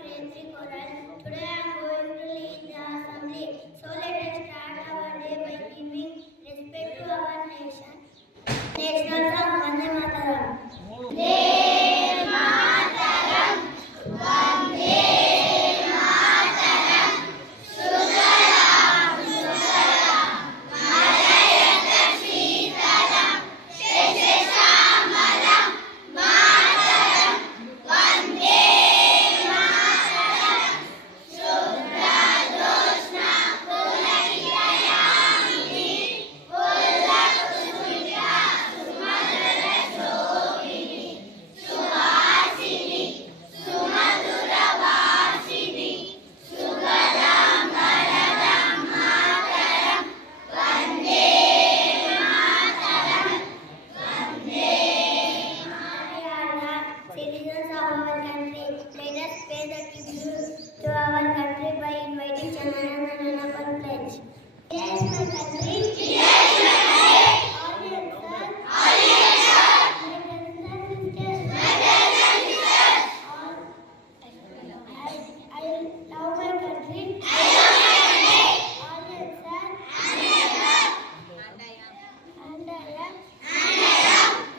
grade 3 choral. Today I am going to lead the assembly. So let us start our day by giving respect to our nation. National song Vande Mataram. Citizens of our country, let us pay the tribute to our country by inviting Chandrayaan and Anapal pledge. Yes, my country. Yes, my country. All yourself. All yourself. My brothers and sisters. My brothers and sisters. All. I love my country. I love my country. All yourself. And yourself. And I am.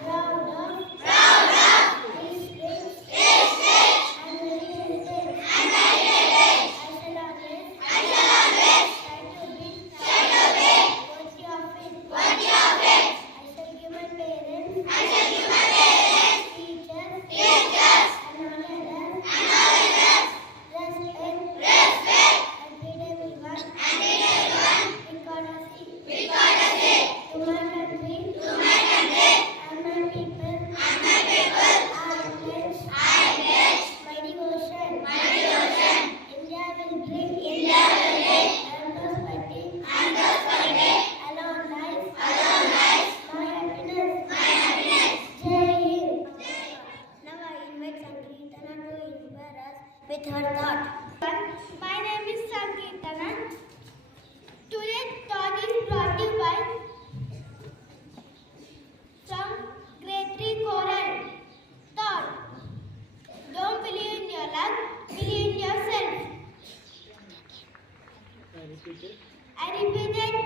Proud of. With her thought. My name is Sankirtana. Today's thought is brought to you by from grade 3 choral. Thought. Don't believe in your luck, believe in yourself. I repeated.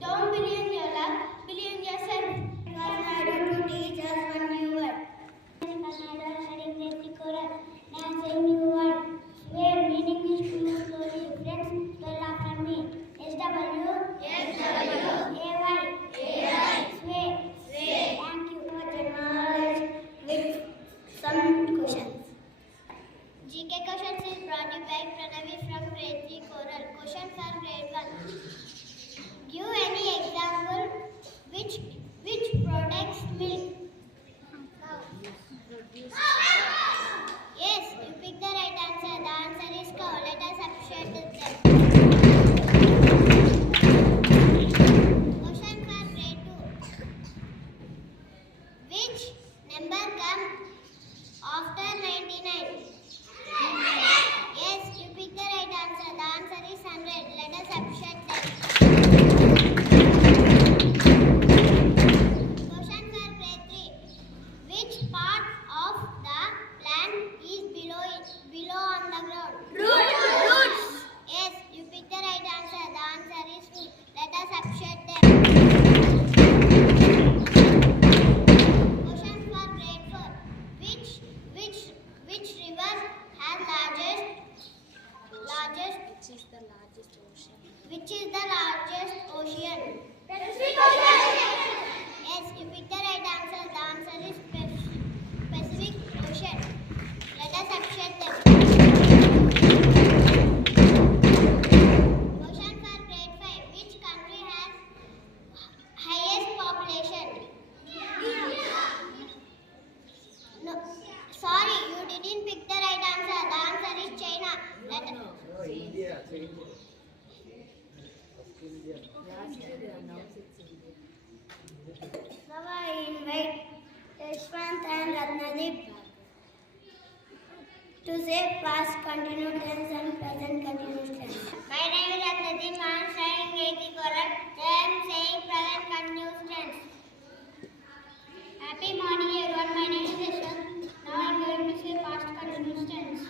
Don't believe in your luck, believe in yourself. Kannada to teach us one new word. Kannada studying grade 3 choral. Now I'm saying new word. Where meaning is to move slowly. Friends, spell after me. SW. AY. Sway. Thank you for the knowledge with some questions. GK questions is brought to you by Pranavi from grade 3 choral. Question for grade 1. Give any example which products milk. Yes, you picked the right answer. The answer is cow. Let us appreciate them. Question for grade 2. Which number comes after 99? Yes, you picked the right answer. The answer is 100. Let us appreciate them. Question for grade 3. Which part of the plant is below on the ground? Roots. Yes, you picked the right answer. The answer is root. Let us appreciate them. Question for grade 4. Which river has Which is the largest ocean? Pacific Ocean. Yes, you picked the right answer. The answer is Pacific Ocean. Let us appreciate them. Question for grade 5. Which country has highest population? No. Sorry, you didn't pick the right answer. The answer is China. India. Now I invite Yashwant and Ratnadeep to say past continuous tense and present continuous tense. My name is Ratnadeep. I am studying 80 choral. I am saying present continuous tense. Happy morning everyone. My name is Yashwant. Now I am going to say past continuous tense.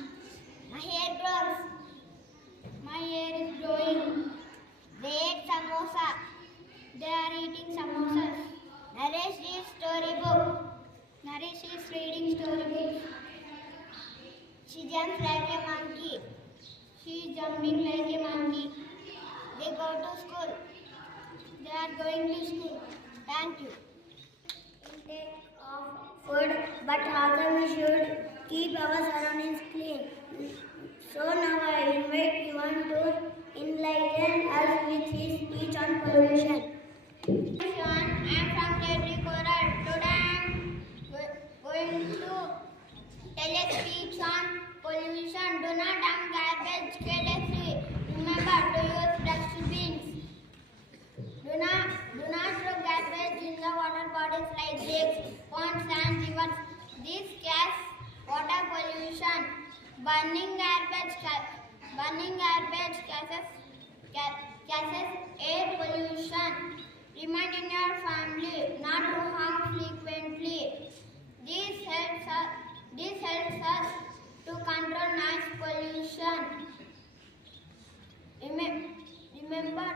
jumps like a monkey. She is jumping like a monkey. They go to school. They are going to school. Thank you. Intake of food, but also we should keep our surroundings clean. So now I invite Ivan to enlighten us with his speech on pollution. Everyone, I am from Terry Coral. Today I am going to tell a speech on pollution. Do not dump garbage carelessly. Remember to use dustbins. Do not throw garbage in the water bodies like lakes, ponds and rivers. This causes water pollution. Burning garbage causes air pollution. Remind in your family not to harm frequently. This helps us to control noise pollution. Remember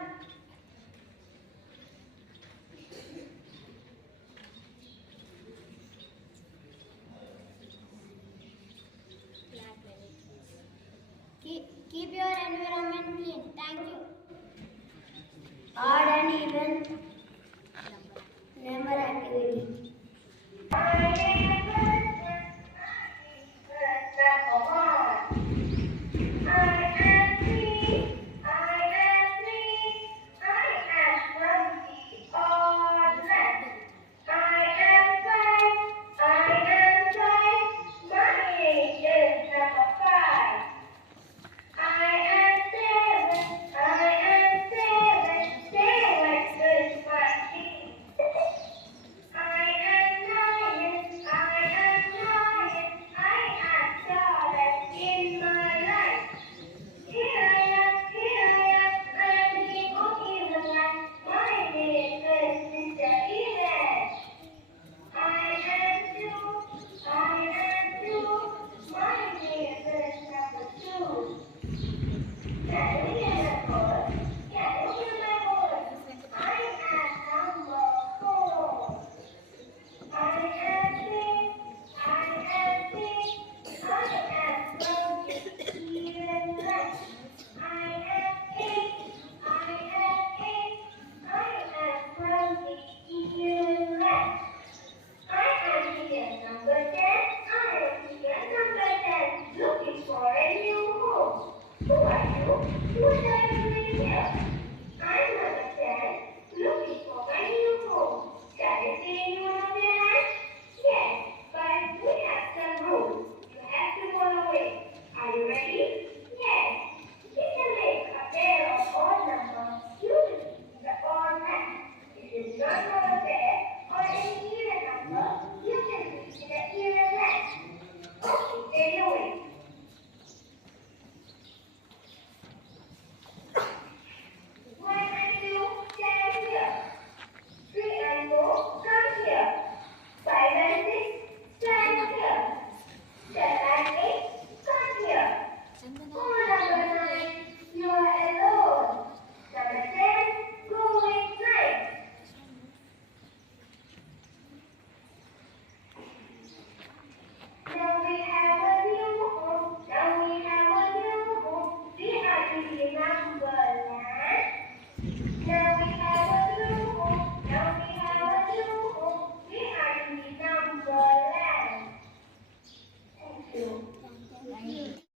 keep your environment clean. Thank you. Odd and even number activity. Who are you? Who are you here?